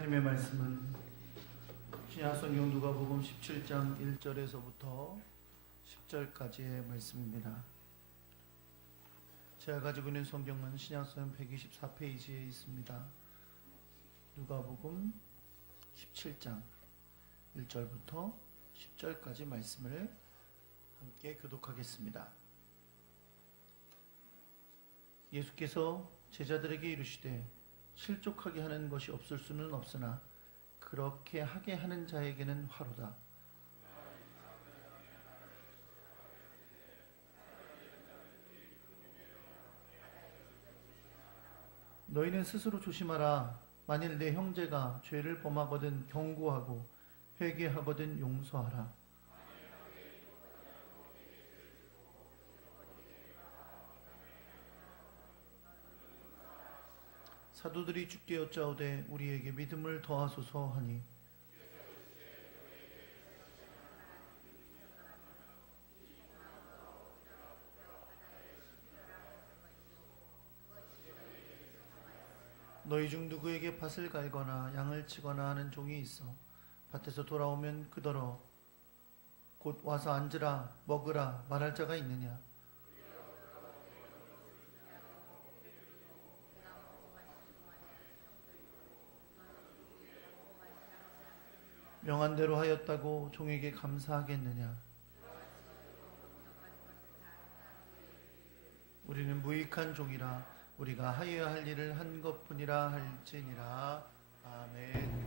하나님의 말씀은 신약성경 누가복음 17장 1절에서부터 10절까지의 말씀입니다. 제가 가지고 있는 성경은 신약성경 124페이지에 있습니다. 누가복음 17장 1절부터 10절까지 말씀을 함께 교독하겠습니다. 예수께서 제자들에게 이르시되 실족하게 하는 것이 없을 수는 없으나 그렇게 하게 하는 자에게는 화로다. 너희는 스스로 조심하라. 만일 내 형제가 죄를 범하거든 경고하고 회개하거든 용서하라. 사도들이 주께 여짜오되 우리에게 믿음을 더하소서 하니 너희 중 누구에게 밭을 갈거나 양을 치거나 하는 종이 있어 밭에서 돌아오면 그더러 곧 와서 앉으라 먹으라 말할 자가 있느냐? 명한 대로 하였다고 종에게 감사하겠느냐? 우리는 무익한 종이라 우리가 하여야 할 일을 한 것뿐이라 할지니라. 아멘.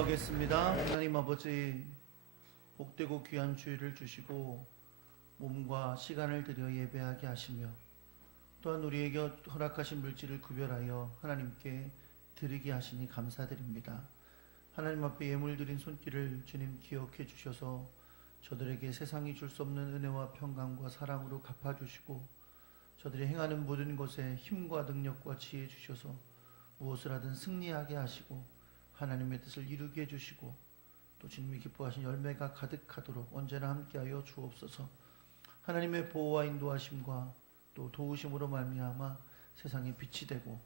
기도하겠습니다. 하나님 아버지, 복되고 귀한 주일을 주시고 몸과 시간을 들여 예배하게 하시며 또한 우리에게 허락하신 물질을 구별하여 하나님께 드리게 하시니 감사드립니다. 하나님 앞에 예물 드린 손길을 주님 기억해 주셔서 저들에게 세상이 줄 수 없는 은혜와 평강과 사랑으로 갚아주시고 저들이 행하는 모든 것에 힘과 능력과 지혜 주셔서 무엇을 하든 승리하게 하시고 하나님의 뜻을 이루게 해주시고 또 주님이 기뻐하신 열매가 가득하도록 언제나 함께하여 주옵소서. 하나님의 보호와 인도하심과 또 도우심으로 말미암아 세상에 빛이 되고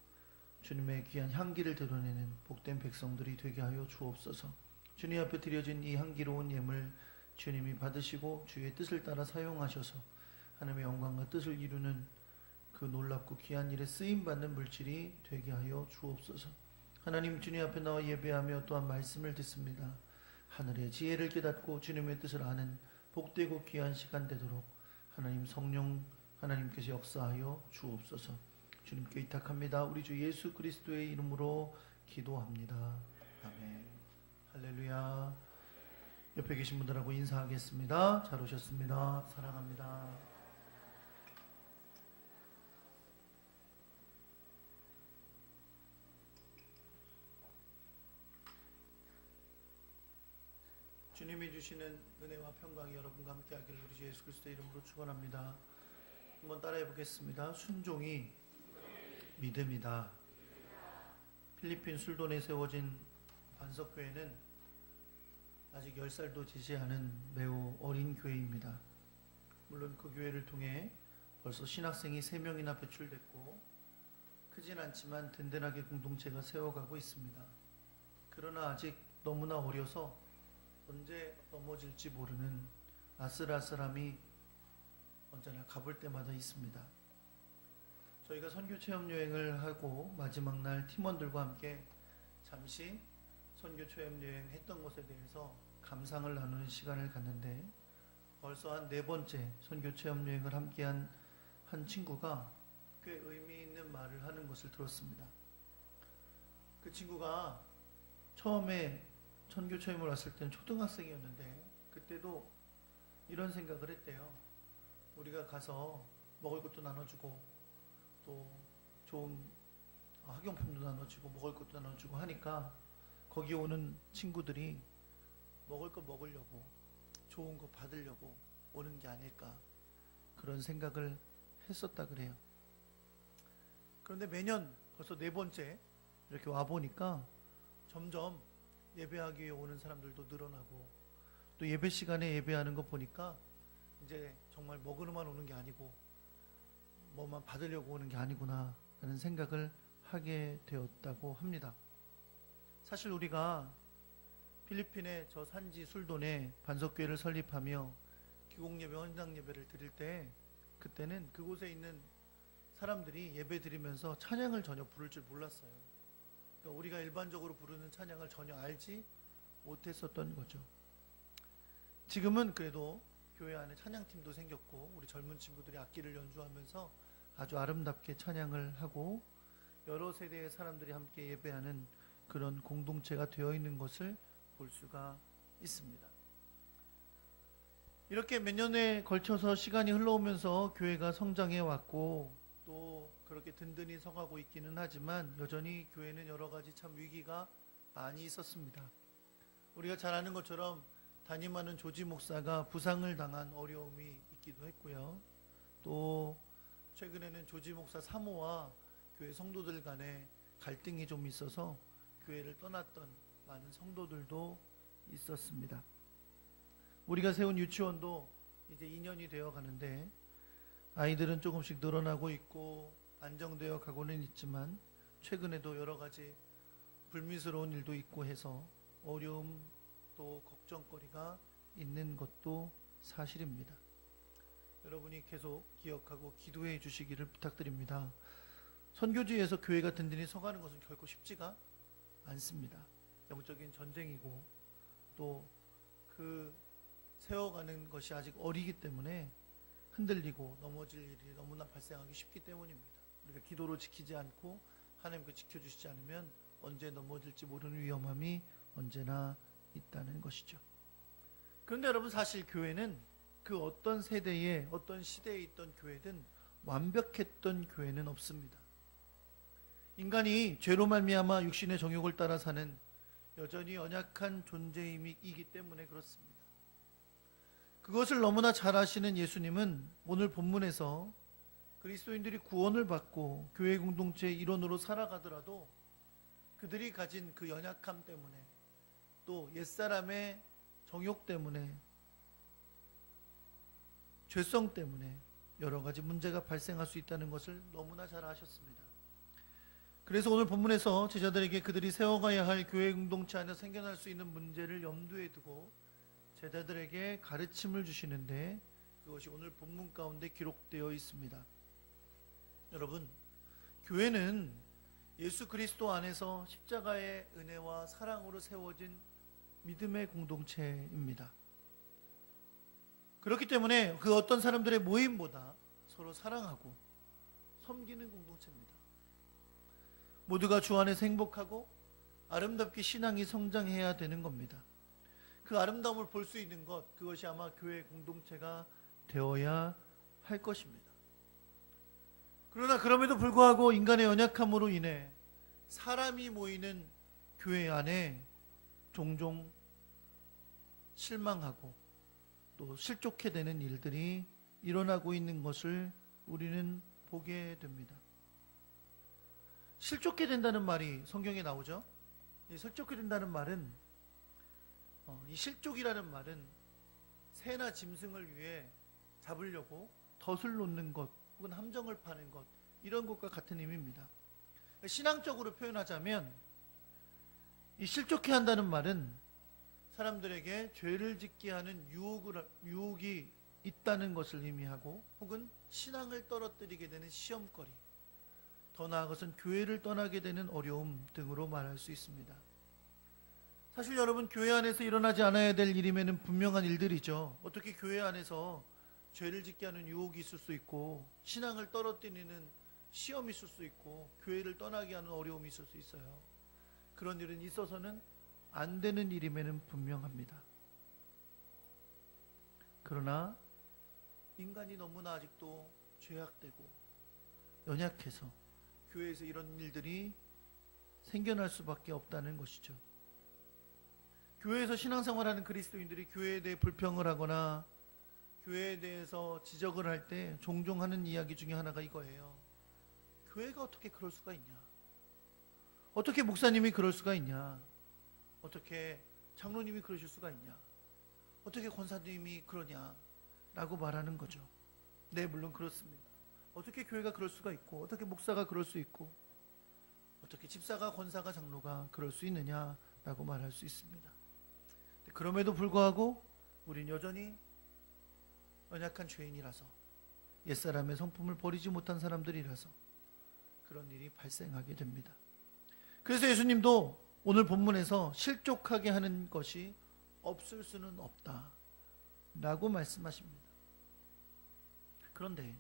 주님의 귀한 향기를 드러내는 복된 백성들이 되게 하여 주옵소서. 주님 앞에 드려진 이 향기로운 예물 주님이 받으시고 주의 뜻을 따라 사용하셔서 하나님의 영광과 뜻을 이루는 그 놀랍고 귀한 일에 쓰임받는 물질이 되게 하여 주옵소서. 하나님, 주님 앞에 나와 예배하며 또한 말씀을 듣습니다. 하늘의 지혜를 깨닫고 주님의 뜻을 아는 복되고 귀한 시간 되도록 하나님 성령 하나님께서 역사하여 주옵소서. 주님께 의탁합니다. 우리 주 예수 그리스도의 이름으로 기도합니다. 아멘. 할렐루야. 옆에 계신 분들하고 인사하겠습니다. 잘 오셨습니다. 사랑합니다. 주님이 주시는 은혜와 평강이 여러분과 함께하기를 우리 주 예수 그리스도의 이름으로 축원합니다. 한번 따라해 보겠습니다. 순종이 믿음이다. 필리핀 술돈에 세워진 반석교회는 아직 10살도 되지 않은 매우 어린 교회입니다. 물론 그 교회를 통해 벌써 신학생이 3명이나 배출됐고 크진 않지만 든든하게 공동체가 세워가고 있습니다. 그러나 아직 너무나 어려서 언제 넘어질지 모르는 아슬아슬함이 언제나 가볼 때마다 있습니다. 저희가 선교 체험 여행을 하고 마지막 날 팀원들과 함께 잠시 선교 체험 여행 했던 것에 대해서 감상을 나누는 시간을 갖는데 벌써 한 4번째 선교 체험 여행을 함께한 한 친구가 꽤 의미 있는 말을 하는 것을 들었습니다. 그 친구가 처음에 선교 체험을 왔을 때는 초등학생이었는데 그때도 이런 생각을 했대요. 우리가 가서 먹을 것도 나눠주고 또 좋은 학용품도 나눠주고 먹을 것도 나눠주고 하니까 거기 오는 친구들이 먹을 거 먹으려고 좋은 거 받으려고 오는 게 아닐까 그런 생각을 했었다 그래요. 그런데 매년 벌써 4번째 이렇게 와보니까 점점 예배하기 위해 오는 사람들도 늘어나고 또 예배 시간에 예배하는 거 보니까 이제 정말 먹으러만 오는 게 아니고 뭐만 받으려고 오는 게 아니구나 라는 생각을 하게 되었다고 합니다. 사실 우리가 필리핀의 저 산지 술돈에 반석교회를 설립하며 기공예배, 헌장예배를 드릴 때 그때는 그곳에 있는 사람들이 예배 드리면서 찬양을 전혀 부를 줄 몰랐어요. 그러니까 우리가 일반적으로 부르는 찬양을 전혀 알지 못했었던 거죠. 지금은 그래도 교회 안에 찬양팀도 생겼고 우리 젊은 친구들이 악기를 연주하면서 아주 아름답게 찬양을 하고 여러 세대의 사람들이 함께 예배하는 그런 공동체가 되어 있는 것을 볼 수가 있습니다. 이렇게 몇 년에 걸쳐서 시간이 흘러오면서 교회가 성장해 왔고 또 그렇게 든든히 서가고 있기는 하지만 여전히 교회는 여러 가지 참 위기가 많이 있었습니다. 우리가 잘 아는 것처럼 담임하는 조지 목사가 부상을 당한 어려움이 있기도 했고요. 또 최근에는 조지 목사 사모와 교회 성도들 간에 갈등이 좀 있어서 교회를 떠났던 많은 성도들도 있었습니다. 우리가 세운 유치원도 이제 2년이 되어 가는데 아이들은 조금씩 늘어나고 있고 안정되어 가고는 있지만 최근에도 여러 가지 불미스러운 일도 있고 해서 어려움 또 걱정거리가 있는 것도 사실입니다. 여러분이 계속 기억하고 기도해 주시기를 부탁드립니다. 선교지에서 교회가 든든히 서가는 것은 결코 쉽지가 않습니다. 영적인 전쟁이고 또 그 세워가는 것이 아직 어리기 때문에 흔들리고 넘어질 일이 너무나 발생하기 쉽기 때문입니다. 우리가 기도로 지키지 않고 하나님께 지켜주시지 않으면 언제 넘어질지 모르는 위험함이 언제나 있다는 것이죠. 그런데 여러분, 사실 교회는 그 어떤 세대에 어떤 시대에 있던 교회든 완벽했던 교회는 없습니다. 인간이 죄로 말미암아 육신의 정욕을 따라 사는 여전히 연약한 존재이기 때문에 그렇습니다. 그것을 너무나 잘 아시는 예수님은 오늘 본문에서 그리스도인들이 구원을 받고 교회 공동체의 일원으로 살아가더라도 그들이 가진 그 연약함 때문에 또 옛사람의 정욕 때문에 죄성 때문에 여러 가지 문제가 발생할 수 있다는 것을 너무나 잘 아셨습니다. 그래서 오늘 본문에서 제자들에게 그들이 세워가야 할 교회 공동체 안에 생겨날 수 있는 문제를 염두에 두고 제자들에게 가르침을 주시는데 그것이 오늘 본문 가운데 기록되어 있습니다. 여러분, 교회는 예수 그리스도 안에서 십자가의 은혜와 사랑으로 세워진 믿음의 공동체입니다. 그렇기 때문에 그 어떤 사람들의 모임보다 서로 사랑하고 섬기는 공동체입니다. 모두가 주 안에서 행복하고 아름답게 신앙이 성장해야 되는 겁니다. 그 아름다움을 볼 수 있는 것, 그것이 아마 교회 공동체가 되어야 할 것입니다. 그러나 그럼에도 불구하고 인간의 연약함으로 인해 사람이 모이는 교회 안에 종종 실망하고 또 실족해 되는 일들이 일어나고 있는 것을 우리는 보게 됩니다. 실족해 된다는 말이 성경에 나오죠. 이 실족해 된다는 말은 이 실족이라는 말은 새나 짐승을 위해 잡으려고 덫을 놓는 것 혹은 함정을 파는 것, 이런 것과 같은 의미입니다. 신앙적으로 표현하자면 이 실족해 한다는 말은 사람들에게 죄를 짓게 하는 유혹이 있다는 것을 의미하고 혹은 신앙을 떨어뜨리게 되는 시험거리, 더 나아가서는 교회를 떠나게 되는 어려움 등으로 말할 수 있습니다. 사실 여러분, 교회 안에서 일어나지 않아야 될 일임에는 분명한 일들이죠. 어떻게 교회 안에서 죄를 짓게 하는 유혹이 있을 수 있고 신앙을 떨어뜨리는 시험이 있을 수 있고 교회를 떠나게 하는 어려움이 있을 수 있어요. 그런 일은 있어서는 안 되는 일임에는 분명합니다. 그러나 인간이 너무나 아직도 죄악되고 연약해서 교회에서 이런 일들이 생겨날 수밖에 없다는 것이죠. 교회에서 신앙생활하는 그리스도인들이 교회에 대해 불평을 하거나 교회에 대해서 지적을 할 때 종종 하는 이야기 중에 하나가 이거예요. 교회가 어떻게 그럴 수가 있냐? 어떻게 목사님이 그럴 수가 있냐? 어떻게 장로님이 그러실 수가 있냐? 어떻게 권사님이 그러냐? 라고 말하는 거죠. 네, 물론 그렇습니다. 어떻게 교회가 그럴 수가 있고 어떻게 목사가 그럴 수 있고 어떻게 집사가, 권사가, 장로가 그럴 수 있느냐라고 말할 수 있습니다. 그럼에도 불구하고 우린 여전히 연약한 죄인이라서, 옛사람의 성품을 버리지 못한 사람들이라서 그런 일이 발생하게 됩니다. 그래서 예수님도 오늘 본문에서 실족하게 하는 것이 없을 수는 없다 라고 말씀하십니다. 그런데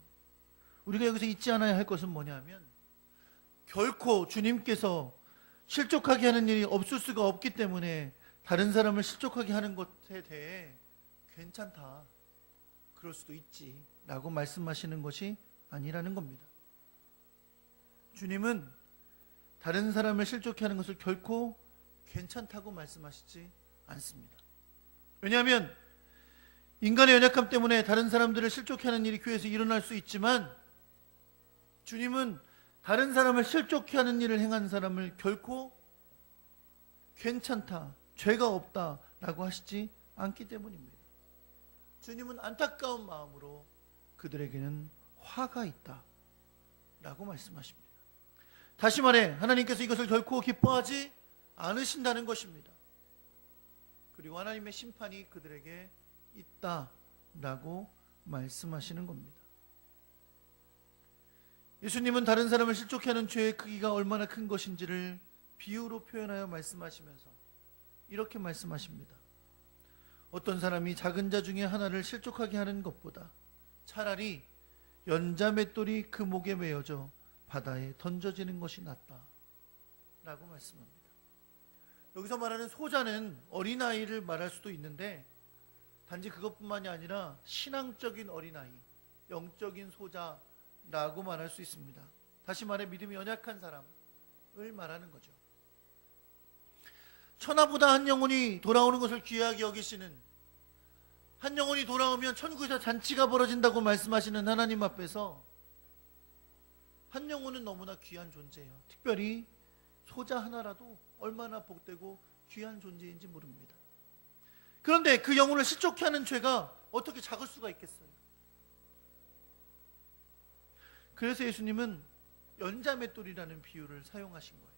우리가 여기서 잊지 않아야 할 것은 뭐냐면, 결코 주님께서 실족하게 하는 일이 없을 수가 없기 때문에 다른 사람을 실족하게 하는 것에 대해 괜찮다, 그럴 수도 있지 라고 말씀하시는 것이 아니라는 겁니다. 주님은 다른 사람을 실족해 하는 것을 결코 괜찮다고 말씀하시지 않습니다. 왜냐하면 인간의 연약함 때문에 다른 사람들을 실족해 하는 일이 교회에서 일어날 수 있지만 주님은 다른 사람을 실족해 하는 일을 행한 사람을 결코 괜찮다, 죄가 없다 라고 하시지 않기 때문입니다. 주님은 안타까운 마음으로 그들에게는 화가 있다 라고 말씀하십니다. 다시 말해 하나님께서 이것을 결코 기뻐하지 않으신다는 것입니다. 그리고 하나님의 심판이 그들에게 있다라고 말씀하시는 겁니다. 예수님은 다른 사람을 실족해 하는 죄의 크기가 얼마나 큰 것인지를 비유로 표현하여 말씀하시면서 이렇게 말씀하십니다. 어떤 사람이 작은 자 중에 하나를 실족하게 하는 것보다 차라리 연자 맷돌이 그 목에 매어져 바다에 던져지는 것이 낫다. 라고 말씀합니다. 여기서 말하는 소자는 어린아이를 말할 수도 있는데 단지 그것뿐만이 아니라 신앙적인 어린아이, 영적인 소자라고 말할 수 있습니다. 다시 말해 믿음이 연약한 사람을 말하는 거죠. 천하보다 한 영혼이 돌아오는 것을 귀하게 여기시는, 한 영혼이 돌아오면 천국에서 잔치가 벌어진다고 말씀하시는 하나님 앞에서 한 영혼은 너무나 귀한 존재예요. 특별히 소자 하나라도 얼마나 복되고 귀한 존재인지 모릅니다. 그런데 그 영혼을 실족케 하는 죄가 어떻게 작을 수가 있겠어요? 그래서 예수님은 연자맷돌이라는 비유를 사용하신 거예요.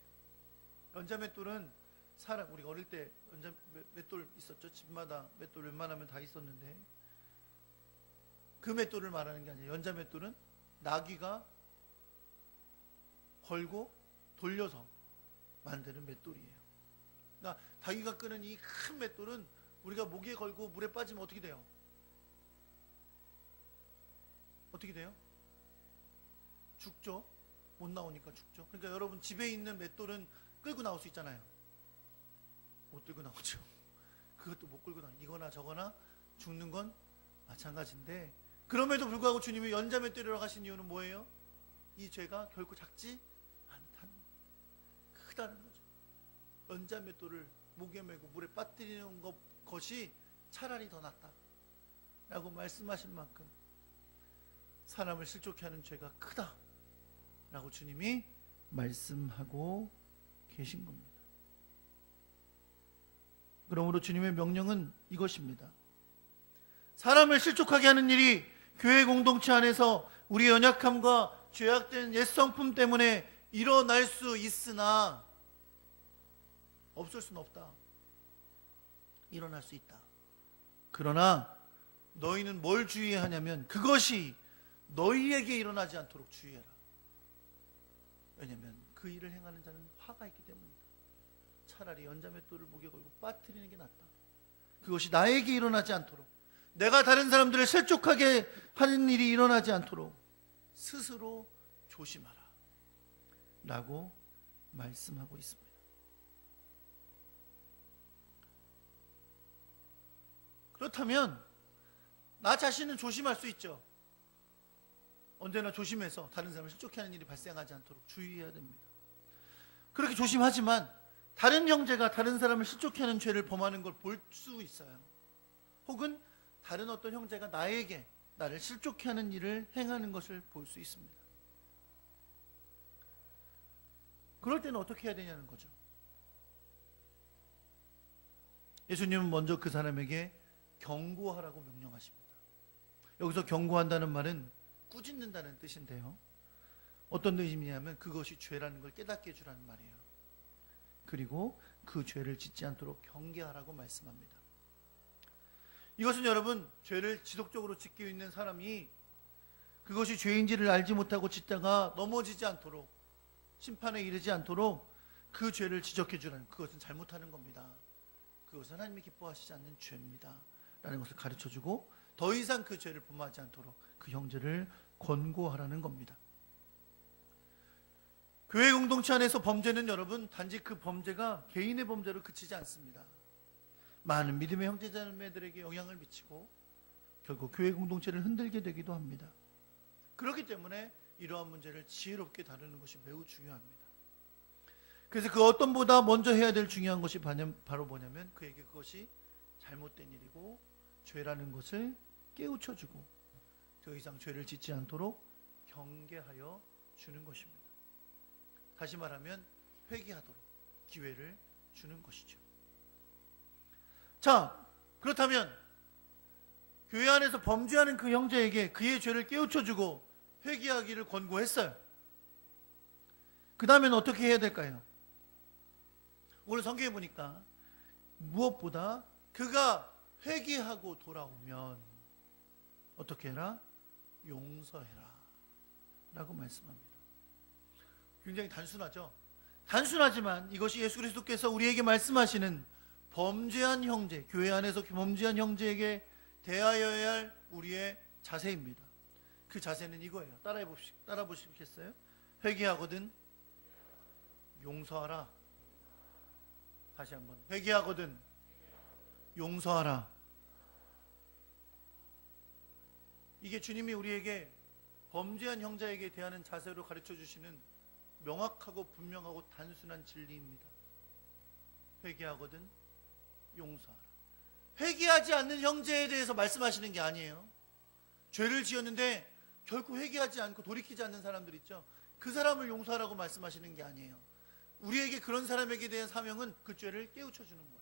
연자맷돌은 사람, 우리가 어릴 때 연자맷돌 있었죠. 집마다 맷돌 웬만하면 다 있었는데 그 맷돌을 말하는 게 아니에요. 연자맷돌은 나귀가 걸고 돌려서 만드는 맷돌이에요. 그러니까 나귀가 끄는 이 큰 맷돌은 우리가 목에 걸고 물에 빠지면 어떻게 돼요? 어떻게 돼요? 죽죠. 못 나오니까 죽죠. 그러니까 여러분 집에 있는 맷돌은 끌고 나올 수 있잖아요. 못 들고 나오죠. 그것도 못 끌고 나와. 이거나 저거나 죽는 건 마찬가지인데, 그럼에도 불구하고 주님이 연자맷돌이라고 하신 이유는 뭐예요? 이 죄가 결코 작지 않다는, 크다는 거죠. 연자맷돌을 목에 메고 물에 빠뜨리는 것이 차라리 더 낫다 라고 말씀하신 만큼 사람을 실족케 하는 죄가 크다 라고 주님이 말씀하고 계신 겁니다. 그러므로 주님의 명령은 이것입니다. 사람을 실족하게 하는 일이 교회 공동체 안에서 우리 연약함과 죄악된 옛성품 때문에 일어날 수 있으나 없을 수는 없다. 일어날 수 있다. 그러나 너희는 뭘 주의해야 하냐면 그것이 너희에게 일어나지 않도록 주의해라. 왜냐하면 그 일을 행하는 자는 화가 있기 때문이다. 차라리 연자맷돌을 목에 걸고 빠뜨리는 게 낫다. 그것이 나에게 일어나지 않도록, 내가 다른 사람들을 실족하게 하는 일이 일어나지 않도록 스스로 조심하라 라고 말씀하고 있습니다. 그렇다면 나 자신은 조심할 수 있죠. 언제나 조심해서 다른 사람을 실족해 하는 일이 발생하지 않도록 주의해야 됩니다. 그렇게 조심하지만 다른 형제가 다른 사람을 실족해 하는 죄를 범하는 걸 볼 수 있어요. 혹은 다른 어떤 형제가 나를 실족해 하는 일을 행하는 것을 볼 수 있습니다. 그럴 때는 어떻게 해야 되냐는 거죠. 예수님은 먼저 그 사람에게 경고하라고 명령하십니다. 여기서 경고한다는 말은 꾸짖는다는 뜻인데요. 어떤 의미냐면 그것이 죄라는 걸 깨닫게 해주라는 말이에요. 그리고 그 죄를 짓지 않도록 경계하라고 말씀합니다. 이것은 여러분, 죄를 지속적으로 짓고 있는 사람이 그것이 죄인지를 알지 못하고 짓다가 넘어지지 않도록, 심판에 이르지 않도록 그 죄를 지적해 주라는, 그것은 잘못하는 겁니다. 그것은 하나님이 기뻐하시지 않는 죄입니다 라는 것을 가르쳐주고 더 이상 그 죄를 범하지 않도록 그 형제를 권고하라는 겁니다. 교회 공동체 안에서 범죄는 여러분 단지 그 범죄가 개인의 범죄로 그치지 않습니다. 많은 믿음의 형제자매들에게 영향을 미치고 결국 교회 공동체를 흔들게 되기도 합니다. 그렇기 때문에 이러한 문제를 지혜롭게 다루는 것이 매우 중요합니다. 그래서 그 어떤 보다 먼저 해야 될 중요한 것이 바로 뭐냐면 그에게 그것이 잘못된 일이고 죄라는 것을 깨우쳐주고 더 이상 죄를 짓지 않도록 경계하여 주는 것입니다. 다시 말하면 회개하도록 기회를 주는 것이죠. 자, 그렇다면 교회 안에서 범죄하는 그 형제에게 그의 죄를 깨우쳐주고 회개하기를 권고했어요. 그 다음엔 어떻게 해야 될까요? 오늘 성경에 보니까 무엇보다 그가 회개하고 돌아오면 어떻게 해라? 용서해라 라고 말씀합니다. 굉장히 단순하죠. 단순하지만 이것이 예수 그리스도께서 우리에게 말씀하시는 범죄한 형제, 교회 안에서 범죄한 형제에게 대하여야 할 우리의 자세입니다. 그 자세는 이거예요. 따라 보시겠어요? 회개하거든 용서하라 다시 한번. 회개하거든 용서하라. 이게 주님이 우리에게 범죄한 형제에게 대하는 자세로 가르쳐 주시는 명확하고 분명하고 단순한 진리입니다. 회개하거든 용서하라. 회개하지 않는 형제에 대해서 말씀하시는 게 아니에요. 죄를 지었는데 결코 회개하지 않고 돌이키지 않는 사람들 있죠. 그 사람을 용서하라고 말씀하시는 게 아니에요. 우리에게 그런 사람에게 대한 사명은 그 죄를 깨우쳐 주는 거예요.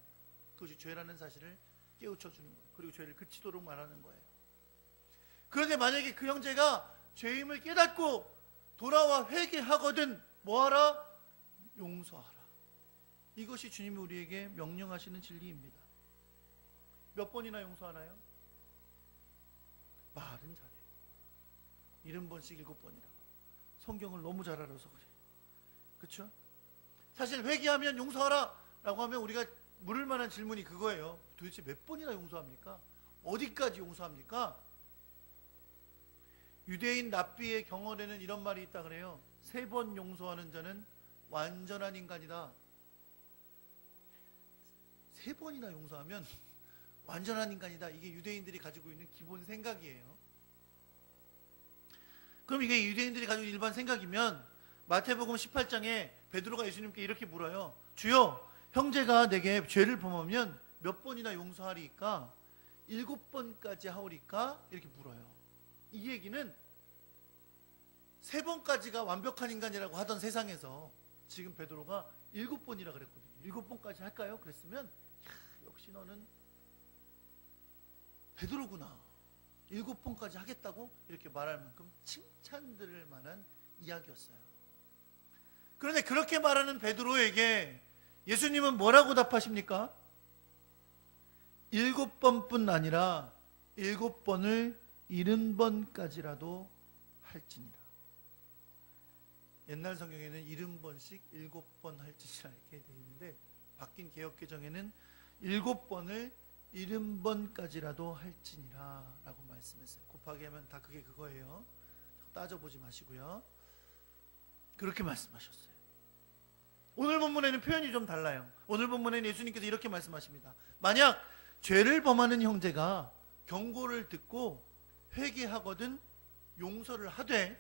그것이 죄라는 사실을 깨우쳐 주는 거예요. 그리고 죄를 그치도록 말하는 거예요. 그런데 만약에 그 형제가 죄임을 깨닫고 돌아와 회개하거든 뭐하라? 용서하라. 이것이 주님이 우리에게 명령하시는 진리입니다. 몇 번이나 용서하나요? 말은 잘해. 70번씩 7번이라고. 성경을 너무 잘 알아서 그래. 그렇죠? 사실 회개하면 용서하라 라고 하면 우리가 물을 만한 질문이 그거예요. 도대체 몇 번이나 용서합니까? 어디까지 용서합니까? 유대인 랍비의 경언에는 이런 말이 있다 그래요. 3번 용서하는 자는 완전한 인간이다. 3번이나 용서하면 완전한 인간이다. 이게 유대인들이 가지고 있는 기본 생각이에요. 그럼 이게 유대인들이 가지고 있는 일반 생각이면 마태복음 18장에 베드로가 예수님께 이렇게 물어요. 주여, 형제가 내게 죄를 범하면 몇 번이나 용서하리까? 7번까지 하오리까? 이렇게 물어요. 이 얘기는 3번까지가 완벽한 인간이라고 하던 세상에서 지금 베드로가 7번이라 그랬거든요. 7번까지 할까요? 그랬으면 역시 너는 베드로구나. 7번까지 하겠다고 이렇게 말할 만큼 칭찬들을 만한 이야기였어요. 그런데 그렇게 말하는 베드로에게 예수님은 뭐라고 답하십니까? 7번뿐 아니라 7번을 70번까지라도 할지니라. 옛날 성경에는 70번씩 7번 할지니라 이렇게 되어 있는데 바뀐 개역개정에는 7번을 70번까지라도 할지니라 라고 말씀했어요. 곱하기 하면 다 그게 그거예요. 따져보지 마시고요. 그렇게 말씀하셨어요. 오늘 본문에는 표현이 좀 달라요. 오늘 본문에는 예수님께서 이렇게 말씀하십니다. 만약 죄를 범하는 형제가 경고를 듣고 회개하거든 용서를 하되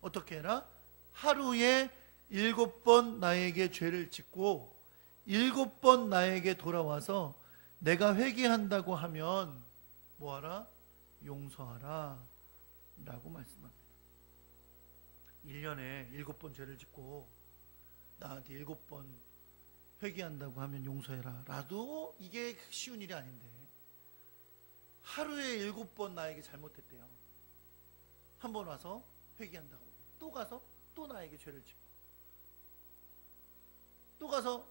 어떻게 해라? 하루에 7번 나에게 죄를 짓고 7번 나에게 돌아와서 내가 회개한다고 하면 뭐하라? 용서하라 라고 말씀합니다. 1년에 7번 죄를 짓고 나한테 7번 회개한다고 하면 용서해라 라도 이게 쉬운 일이 아닌데 하루에 7번 나에게 잘못했대요. 한 번 와서 회개한다고 또 가서 또 나에게 죄를 짓고 또 가서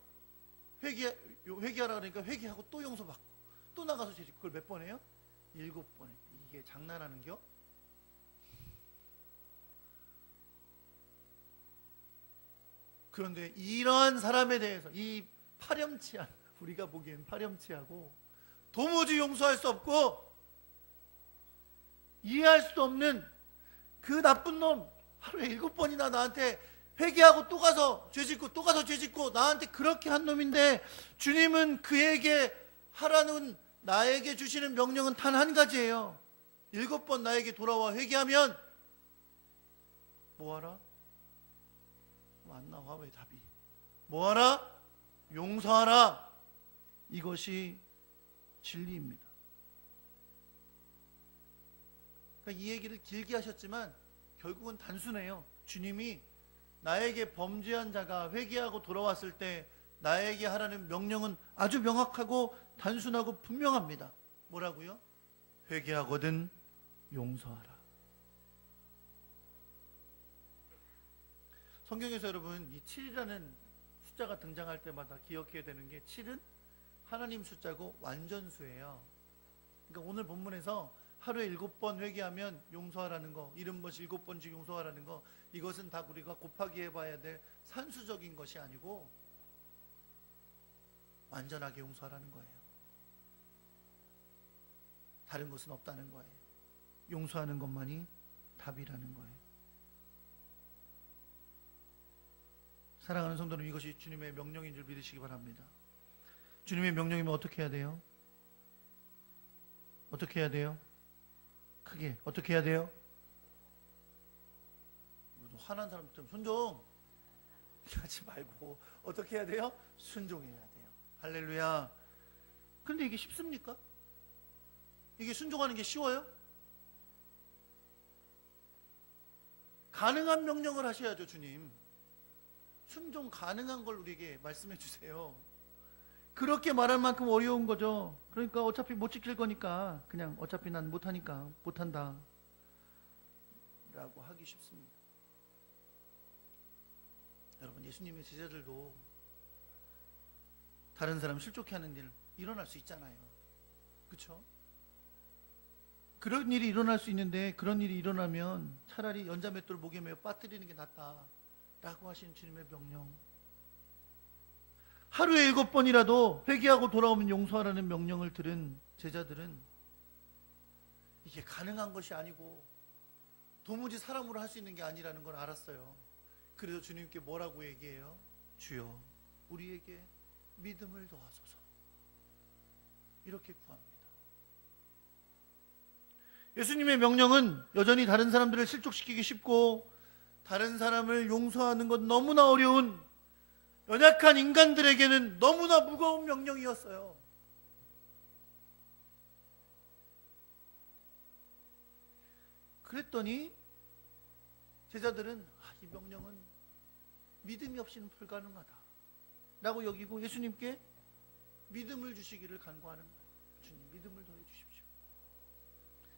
회개하라 그러니까 회개하고 또 용서받고 또 나가서 죄 짓고 그걸 몇 번 해요? 7번 했대. 이게 장난하는겨? 그런데 이러한 사람에 대해서 이 파렴치한 우리가 보기엔 파렴치하고 도무지 용서할 수 없고 이해할 수도 없는 그 나쁜 놈 하루에 7번이나 나한테 회개하고 또 가서 죄 짓고 또 가서 죄 짓고 나한테 그렇게 한 놈인데 주님은 그에게 하라는 나에게 주시는 명령은 단 한 가지예요. 7번 나에게 돌아와 회개하면 뭐하라? 안 나와. 왜 답이? 뭐하라? 용서하라. 이것이 진리입니다. 그러니까 이 얘기를 길게 하셨지만 결국은 단순해요. 주님이 나에게 범죄한 자가 회개하고 돌아왔을 때 나에게 하라는 명령은 아주 명확하고 단순하고 분명합니다. 뭐라고요? 회개하거든 용서하라. 성경에서 여러분 이 7이라는 숫자가 등장할 때마다 기억해야 되는 게 7은 하나님 숫자고 완전수예요. 그러니까 오늘 본문에서 하루에 7번 회개하면 용서하라는 거, 70번씩 7번씩 용서하라는 거, 이것은 다 우리가 곱하기 해봐야 될 산수적인 것이 아니고 완전하게 용서하라는 거예요. 다른 것은 없다는 거예요. 용서하는 것만이 답이라는 거예요. 사랑하는 성도는 이것이 주님의 명령인 줄 믿으시기 바랍니다. 주님의 명령이면 어떻게 해야 돼요? 어떻게 해야 돼요? 크게 어떻게 해야 돼요? 화난 사람처럼 순종 하지 말고 어떻게 해야 돼요? 순종해야 돼요. 할렐루야. 근데 이게 쉽습니까? 이게 순종하는 게 쉬워요? 가능한 명령을 하셔야죠. 주님 순종 가능한 걸 우리에게 말씀해 주세요. 그렇게 말할 만큼 어려운 거죠. 그러니까 어차피 못 지킬 거니까 그냥 어차피 난 못하니까 못한다 라고 하기 쉽습니다. 여러분, 예수님의 제자들도 다른 사람 실족해 하는 일 일어날 수 있잖아요. 그렇죠? 그런 일이 일어날 수 있는데 그런 일이 일어나면 차라리 연자맷돌 목에 매어 빠뜨리는 게 낫다 라고 하신 주님의 명령, 하루에 7번이라도 회개하고 돌아오면 용서하라는 명령을 들은 제자들은 이게 가능한 것이 아니고 도무지 사람으로 할 수 있는 게 아니라는 걸 알았어요. 그래서 주님께 뭐라고 얘기해요? 주여 우리에게 믿음을 더하소서 이렇게 구합니다. 예수님의 명령은 여전히 다른 사람들을 실족시키기 쉽고 다른 사람을 용서하는 것 너무나 어려운 연약한 인간들에게는 너무나 무거운 명령이었어요. 그랬더니 제자들은 이 명령은 믿음이 없이는 불가능하다 라고 여기고 예수님께 믿음을 주시기를 간구하는 거예요. 주님 믿음을 더해 주십시오.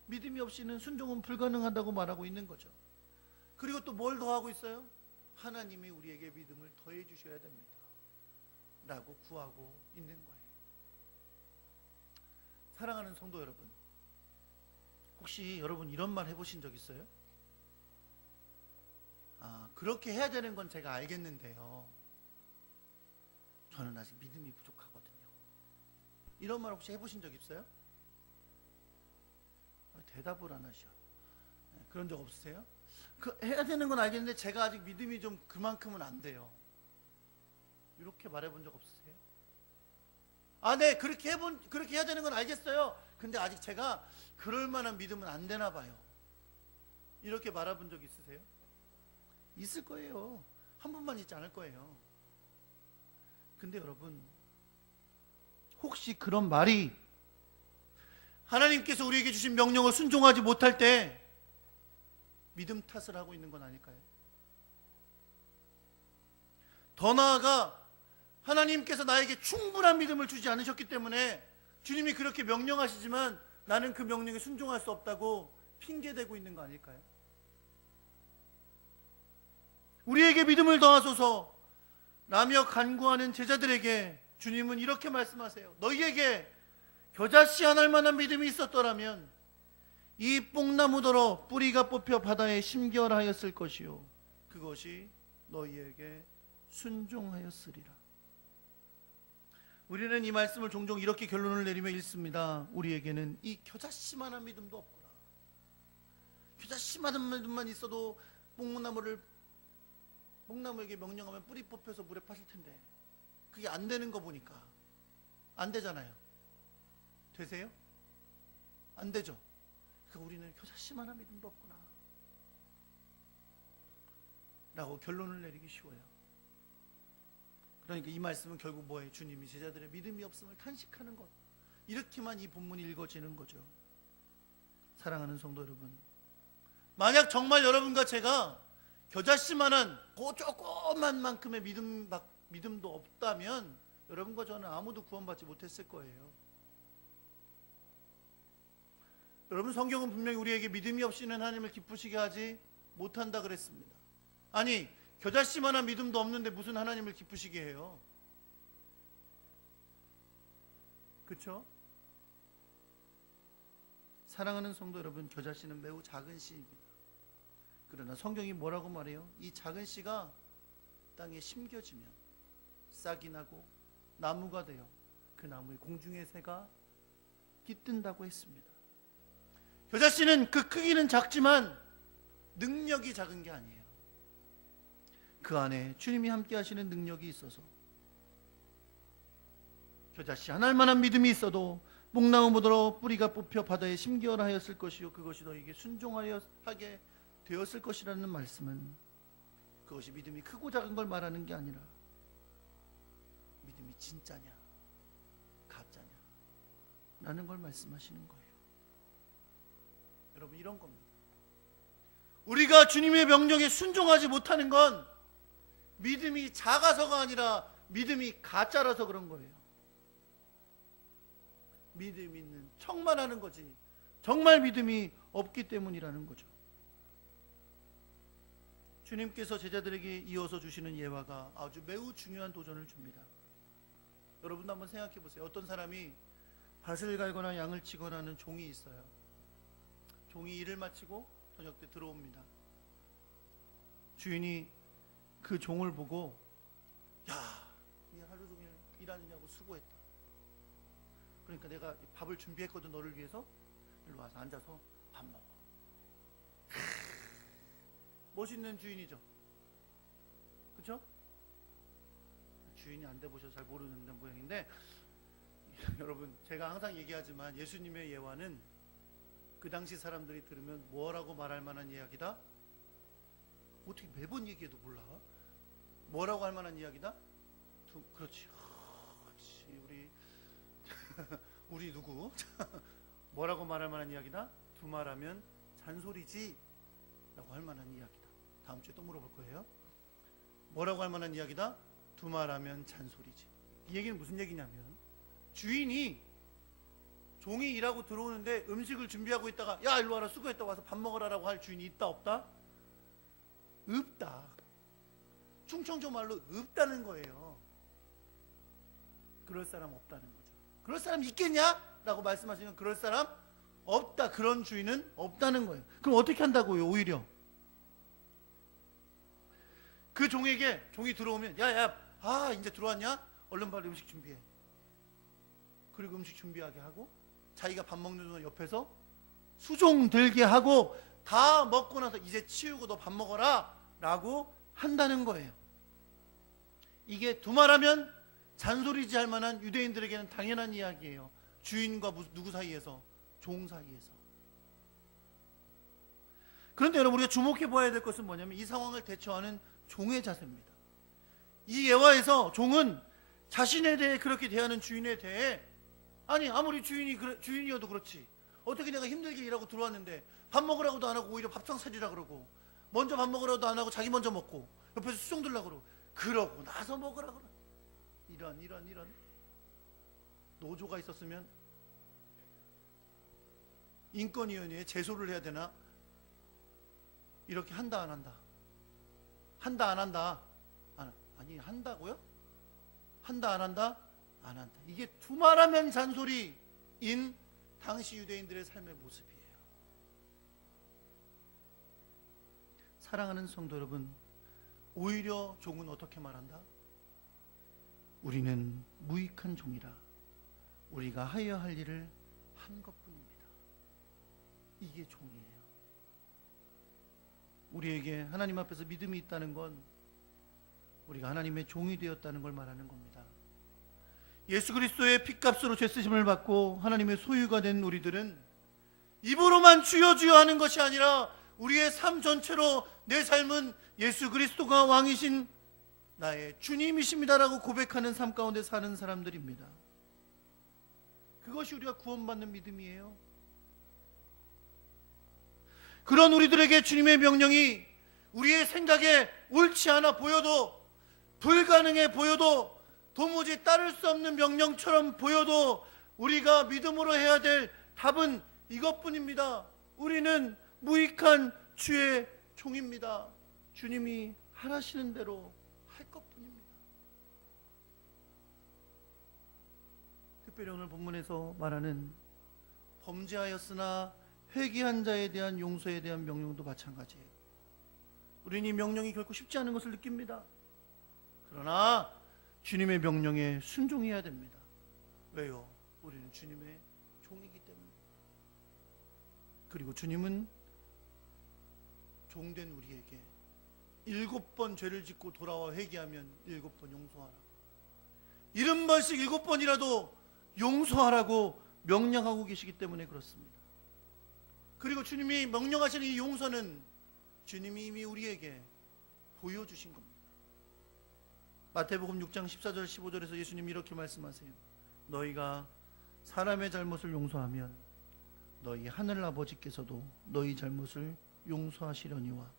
믿음이 없이는 순종은 불가능하다고 말하고 있는 거죠. 그리고 또 뭘 더하고 있어요? 하나님이 우리에게 믿음을 더해 주셔야 됩니다 라고 구하고 있는 거예요. 사랑하는 성도 여러분, 혹시 여러분 이런 말 해보신 적 있어요? 그렇게 해야 되는 건 제가 알겠는데요, 저는 아직 믿음이 부족하거든요. 이런 말 혹시 해보신 적 있어요? 대답을 안 하셔. 그런 적 없으세요? 해야 되는 건 알겠는데 제가 아직 믿음이 좀 그만큼은 안 돼요. 이렇게 말해본 적 없으세요? 네, 그렇게 해야 되는 건 알겠어요. 근데 아직 제가 그럴 만한 믿음은 안 되나 봐요. 이렇게 말해본 적 있으세요? 있을 거예요. 한 번만 있지 않을 거예요. 근데 여러분, 혹시 그런 말이 하나님께서 우리에게 주신 명령을 순종하지 못할 때 믿음 탓을 하고 있는 건 아닐까요? 더 나아가 하나님께서 나에게 충분한 믿음을 주지 않으셨기 때문에 주님이 그렇게 명령하시지만 나는 그 명령에 순종할 수 없다고 핑계대고 있는 거 아닐까요? 우리에게 믿음을 더하소서 라며 간구하는 제자들에게 주님은 이렇게 말씀하세요. 너희에게 겨자씨 하나일 만한 믿음이 있었더라면 이 뽕나무더러 뿌리가 뽑혀 바다에 심겨하였을 것이요 그것이 너희에게 순종하였으리라. 우리는 이 말씀을 종종 이렇게 결론을 내리며 읽습니다. 우리에게는 이 겨자씨만한 믿음도 없구나. 겨자씨만한 믿음만 있어도 뽕나무에게 명령하면 뿌리 뽑혀서 물에 빠질 텐데 그게 안 되는 거 보니까 안 되잖아요. 되세요? 안 되죠. 그러니까 우리는 겨자씨만한 믿음도 없구나 라고 결론을 내리기 쉬워요. 그러니까 이 말씀은 결국 뭐예요? 주님이 제자들의 믿음이 없음을 탄식하는 것, 이렇게만 이 본문이 읽어지는 거죠. 사랑하는 성도 여러분, 만약 정말 여러분과 제가 겨자씨만한 그 조그만 만큼의 믿음도 없다면 여러분과 저는 아무도 구원받지 못했을 거예요. 여러분, 성경은 분명히 우리에게 믿음이 없이는 하나님을 기쁘시게 하지 못한다 그랬습니다. 아니, 겨자씨만한 믿음도 없는데 무슨 하나님을 기쁘시게 해요? 그렇죠? 사랑하는 성도 여러분, 겨자씨는 매우 작은 씨입니다. 그러나 성경이 뭐라고 말해요? 이 작은 씨가 땅에 심겨지면 싹이 나고 나무가 되어 그 나무에 공중의 새가 깃든다고 했습니다. 겨자씨는 그 크기는 작지만 능력이 작은 게 아니에요. 그 안에 주님이 함께 하시는 능력이 있어서 겨자씨 하나 할 만한 믿음이 있어도 묵나무보다 뿌리가 뽑혀 바다에 심기어라 하였을 것이요 그것이 너에게 순종하여 하게 되었을 것이라는 말씀은 그것이 믿음이 크고 작은 걸 말하는 게 아니라 믿음이 진짜냐 가짜냐 라는 걸 말씀하시는 거예요. 여러분, 이런 겁니다. 우리가 주님의 명령에 순종하지 못하는 건 믿음이 작아서가 아니라 믿음이 가짜라서 그런 거예요. 믿음 있는 척만 하는 거지 정말 믿음이 없기 때문이라는 거죠. 주님께서 제자들에게 이어서 주시는 예화가 아주 매우 중요한 도전을 줍니다. 여러분도 한번 생각해 보세요. 어떤 사람이 밭을 갈거나 양을 치거나 하는 종이 있어요. 종이 일을 마치고 저녁 때 들어옵니다. 주인이 그 종을 보고 야, 이 하루 종일 일하느냐고 수고했다. 그러니까 내가 밥을 준비했거든 너를 위해서. 일로 와서 앉아서 밥 먹어. 멋있는 주인이죠. 그렇죠? 주인이 안 돼 보셔서 잘 모르는 모양인데 여러분, 제가 항상 얘기하지만 예수님의 예화는 그 당시 사람들이 들으면 뭐라고 말할 만한 이야기다? 어떻게 매번 얘기해도 몰라? 뭐라고 할 만한 이야기다? 그렇지. 우리 누구? 뭐라고 말할 만한 이야기다? 두말하면 잔소리지 라고 할 만한 이야기다. 다음 주에 또 물어볼 거예요. 뭐라고 할 만한 이야기다? 두말하면 잔소리지. 이 얘기는 무슨 얘기냐면 주인이 종이 일하고 들어오는데 음식을 준비하고 있다가 야 일로 와라 수고했다 와서 밥 먹으라 라고 할 주인이 있다 없다? 없다. 충청도 말로 없다는 거예요. 그럴 사람 없다는 거죠. 그럴 사람 있겠냐? 라고 말씀하시면 그럴 사람 없다. 그런 주인은 없다는 거예요. 그럼 어떻게 한다고요? 오히려 그 종에게 종이 들어오면 야야 이제 들어왔냐? 얼른 빨리 음식 준비해. 그리고 음식 준비하게 하고 자기가 밥 먹는 동안 옆에서 수종 들게 하고 다 먹고 나서 이제 치우고 너 밥 먹어라 라고 한다는 거예요. 이게 두말하면 잔소리지 할 만한 유대인들에게는 당연한 이야기예요. 주인과 누구 사이에서? 종 사이에서. 그런데 여러분, 우리가 주목해 봐야 될 것은 뭐냐면 이 상황을 대처하는 종의 자세입니다. 이 예화에서 종은 자신에 대해 그렇게 대하는 주인에 대해 아무리 주인이어도 그렇지 어떻게 내가 힘들게 일하고 들어왔는데 밥 먹으라고도 안 하고 오히려 밥상 차리라 그러고 먼저 밥 먹으라고도 안 하고 자기 먼저 먹고 옆에서 수종 들라고 그러고 나서 먹으라 그러. 이런 노조가 있었으면 인권위원회에 제소를 해야 되나? 이렇게 한다 안 한다? 한다 안 한다? 아니 한다고요? 한다 안 한다? 안 한다. 이게 두말하면 잔소리인 당시 유대인들의 삶의 모습이에요. 사랑하는 성도 여러분, 오히려 종은 어떻게 말한다? 우리는 무익한 종이라 우리가 하여야 할 일을 한 것뿐입니다. 이게 종이에요. 우리에게 하나님 앞에서 믿음이 있다는 건 우리가 하나님의 종이 되었다는 걸 말하는 겁니다. 예수 그리스도의 핏값으로 죄쓰심을 받고 하나님의 소유가 된 우리들은 입으로만 주여 주여 하는 것이 아니라 우리의 삶 전체로 내 삶은 예수 그리스도가 왕이신 나의 주님이십니다라고 고백하는 삶 가운데 사는 사람들입니다. 그것이 우리가 구원받는 믿음이에요. 그런 우리들에게 주님의 명령이 우리의 생각에 옳지 않아 보여도, 불가능해 보여도, 도무지 따를 수 없는 명령처럼 보여도 우리가 믿음으로 해야 될 답은 이것뿐입니다. 우리는 무익한 주의 종입니다. 주님이 하라시는 대로 할 것뿐입니다. 특별히 오늘 본문에서 말하는 범죄하였으나 회개한 자에 대한 용서에 대한 명령도 마찬가지예요. 우리는 이 명령이 결코 쉽지 않은 것을 느낍니다. 그러나 주님의 명령에 순종해야 됩니다. 왜요? 우리는 주님의 종이기 때문에. 그리고 주님은 종된 우리에게 7번 죄를 짓고 돌아와 회개하면 7번 용서하라. 70번씩 7번이라도 용서하라고 명령하고 계시기 때문에 그렇습니다. 그리고 주님이 명령하시는 이 용서는 주님이 이미 우리에게 보여주신 겁니다. 마태복음 6장 14절 15절에서 예수님이 이렇게 말씀하세요. 너희가 사람의 잘못을 용서하면 너희 하늘 아버지께서도 너희 잘못을 용서하시려니와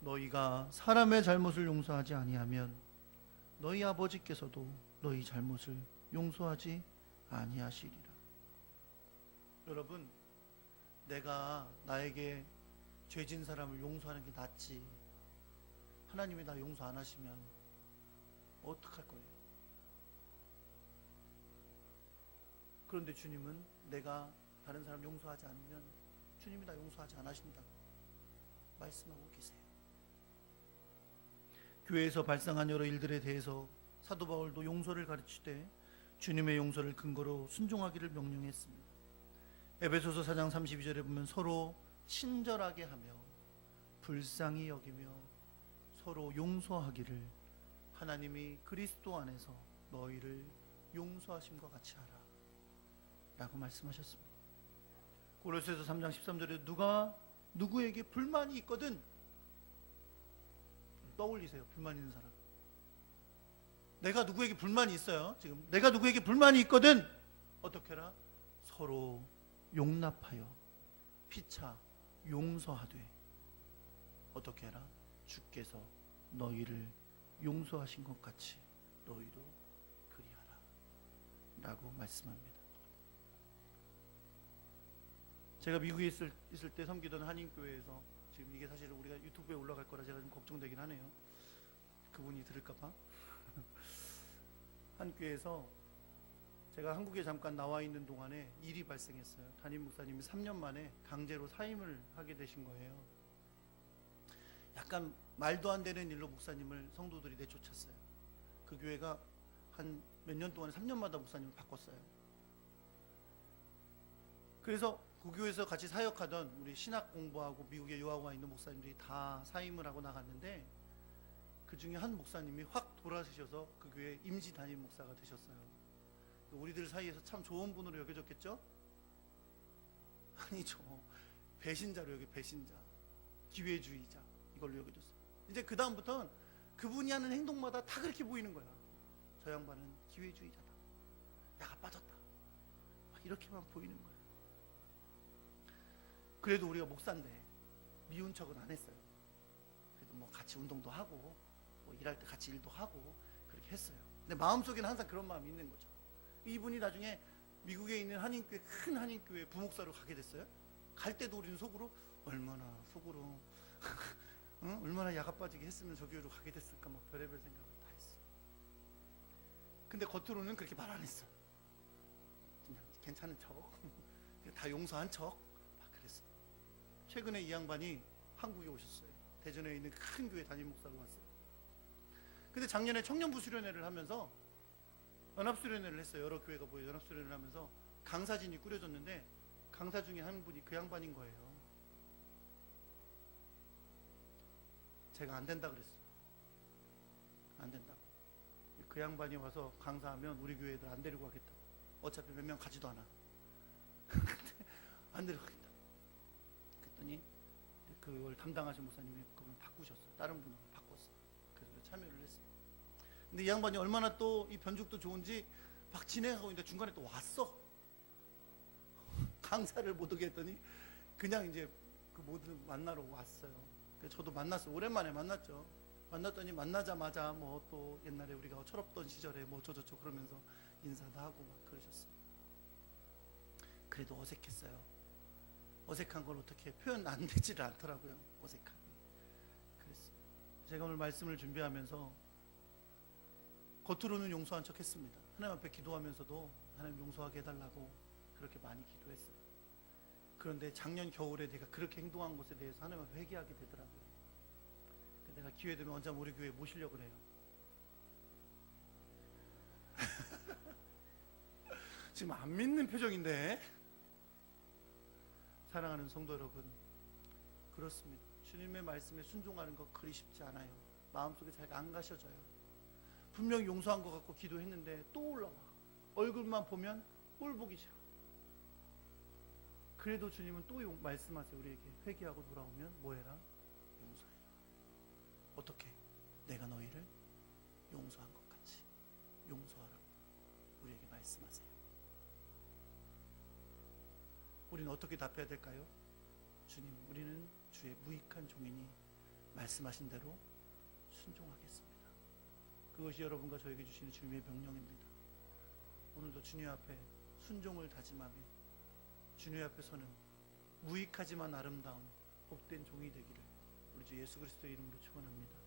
너희가 사람의 잘못을 용서하지 아니하면 너희 아버지께서도 너희 잘못을 용서하지 아니하시리라. 여러분, 내가 나에게 죄진 사람을 용서하는 게 낫지 하나님이 나 용서 안 하시면 어떡할 거예요? 그런데 주님은 내가 다른 사람 용서하지 않으면 주님이 나 용서하지 않으신다고 말씀하고 계세요. 교회에서 발생한 여러 일들에 대해서 사도 바울도 용서를 가르치되 주님의 용서를 근거로 순종하기를 명령했습니다. 에베소서 4장 32절에 보면 서로 친절하게 하며 불쌍히 여기며 서로 용서하기를 하나님이 그리스도 안에서 너희를 용서하심과 같이 하라 라고 말씀하셨습니다. 고린도서 3장 13절에 누가 누구에게 불만이 있거든 떠올리세요. 불만 있는 사람. 내가 누구에게 불만이 있어요. 지금 내가 누구에게 불만이 있거든 어떻게 해라? 서로 용납하여 피차 용서하되 어떻게 해라? 주께서 너희를 용서하신 것 같이 너희도 그리하라 라고 말씀합니다. 제가 미국에 있을 때 섬기던 한인교회에서 지금 이게 사실 우리가 유튜브에 올라갈 거라 제가 좀 걱정되긴 하네요. 그분이 들을까봐. 한 교회에서 제가 한국에 잠깐 나와 있는 동안에 일이 발생했어요. 담임 목사님이 3년 만에 강제로 사임을 하게 되신 거예요. 약간 말도 안 되는 일로 목사님을 성도들이 내쫓았어요. 그 교회가 한 몇 년 동안에 3년마다 목사님을 바꿨어요. 그래서 그 교회에서 같이 사역하던 우리 신학 공부하고 미국에 유학 와 있는 목사님들이 다 사임을 하고 나갔는데 그 중에 한 목사님이 확 돌아서셔서 그 교회 임지 담임 목사가 되셨어요. 우리들 사이에서 참 좋은 분으로 여겨졌겠죠? 아니죠. 배신자로 여기 배신자, 기회주의자 이걸로 여겨졌어요. 이제 그 다음부터는 그분이 하는 행동마다 다 그렇게 보이는 거야. 저 양반은 기회주의자다. 야가 빠졌다. 막 이렇게만 보이는 거야. 그래도 우리가 목사인데 미운 척은 안 했어요. 그래도 뭐 같이 운동도 하고 뭐 일할 때 같이 일도 하고 그렇게 했어요. 근데 마음속에는 항상 그런 마음이 있는 거죠. 이분이 나중에 미국에 있는 한인교회, 큰 한인교회 부목사로 가게 됐어요. 갈 때도 우리는 속으로 얼마나 속으로 응? 얼마나 야가 빠지게 했으면 저 교회로 가게 됐을까 막 별의별 생각을 다 했어. 근데 겉으로는 그렇게 말 안 했어. 그냥 괜찮은 척, 다 용서한 척 막 그랬어. 최근에 이 양반이 한국에 오셨어요. 대전에 있는 큰 교회 담임 목사로 왔어요. 근데 작년에 청년부 수련회를 하면서 연합수련회를 했어요. 여러 교회가 모여 연합수련회를 하면서 강사진이 꾸려졌는데 강사 중에 한 분이 그 양반인 거예요. 제가 안 된다 그랬어요. 안 된다고. 그 양반이 와서 강사하면 우리 교회 애들 안 데리고 가겠다고. 어차피 몇 명 가지도 않아. 근데 안 데리고 가겠다고. 그랬더니 그걸 담당하신 목사님이 그걸 바꾸셨어요. 다른 분으로 바꿨어요. 그래서 참여를 했어요. 근데 이 양반이 얼마나 또 이 변죽도 좋은지 막 진행하고 있는데 중간에 또 왔어. 강사를 못 오게 했더니 그냥 이제 그 모두 만나러 왔어요. 그래서 저도 만났어요. 오랜만에 만났죠. 만났더니 만나자마자 뭐 또 옛날에 우리가 철없던 시절에 뭐 저저저 그러면서 인사도 하고 막 그러셨어요. 그래도 어색했어요. 어색한 걸 어떻게 표현 안 되지를 않더라고요. 어색하게. 그랬어요. 제가 오늘 말씀을 준비하면서 겉으로는 용서한 척 했습니다. 하나님 앞에 기도하면서도 하나님 용서하게 해달라고 그렇게 많이 기도했어요. 그런데 작년 겨울에 내가 그렇게 행동한 것에 대해서 하나님 앞에 회개하게 되더라고요. 내가 기회 되면 언제 우리 교회에 모시려고 그래요. 지금 안 믿는 표정인데. 사랑하는 성도 여러분, 그렇습니다. 주님의 말씀에 순종하는 거 그리 쉽지 않아요. 마음속에 잘 안 가셔져요. 분명히 용서한 것 같고 기도했는데 또 올라와. 얼굴만 보면 꼴 보기 싫어. 그래도 주님은 또 말씀하세요. 우리에게 회개하고 돌아오면 뭐해라? 용서해라. 어떻게? 내가 너희를 용서한 것 같이 용서하라고 우리에게 말씀하세요. 우리는 어떻게 답해야 될까요? 주님, 우리는 주의 무익한 종이니 말씀하신 대로 순종하겠습니다. 그것이 여러분과 저에게 주시는 주님의 명령입니다. 오늘도 주님 앞에 순종을 다짐하며 주님 앞에 서는 무익하지만 아름다운 복된 종이 되기를 우리 주 예수 그리스도의 이름으로 축원합니다.